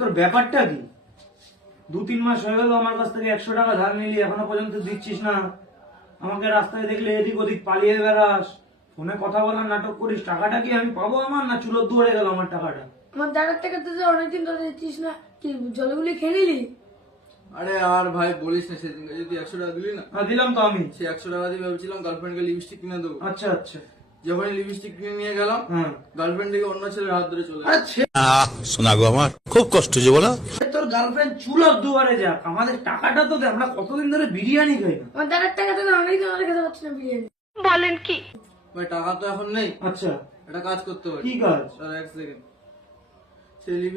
তোর ব্যাপারটা কি? 2-3 মাস হয়ে গেল আমার কাছ থেকে 100 টাকা ধার নিলি, এখনো পর্যন্ত দিচ্ছিস না। আমাকে রাস্তায় দেখলে এদিক ওদিক পালিয়ে বেড়াস, ফোনে কথা বলার নাটক করিস। টাকাটা কি আমি পাবো আমার, না চুলোর দুয়ারে গেল আমার টাকাটা? আমার দাদার টাকা তো অনেকদিন ধরে দিচ্ছিস না, কি জলগুলি খেয়ে নিলি? আরে আর ভাই বলিস না, সেদিন যদি 100 টাকা দিলি না, দিলাম তো আমি। সে 100 টাকা দিয়ে ভেবেছিলাম গার্লফ্রেন্ডকে লিপস্টিক কিনে দেবো। আচ্ছা আচ্ছা। যখনই লিপস্টিক কিনে নিয়ে গেলাম, গার্লফ্রেন্ড থেকে অন্য ছেলের হাত ধরে চলে গেল। আচ্ছা, শোনা গো আমার খুব কষ্ট যে বলো। তোর গার্লফ্রেন্ড চুলোর দুয়ারে যাক, আমাদের টাকাটা তো দে। আমরা কতদিন ধরে বিরিয়ানি খাই না। আমার দাদার টাকা তো অনেকদিন ধরে খেতে পারছি না বিরিয়ানি। ভাই টাকা তো এখন নেই, আচ্ছা, একটা কাজ করতে পারি। কি কাজ? এক সেকেন্ড, সে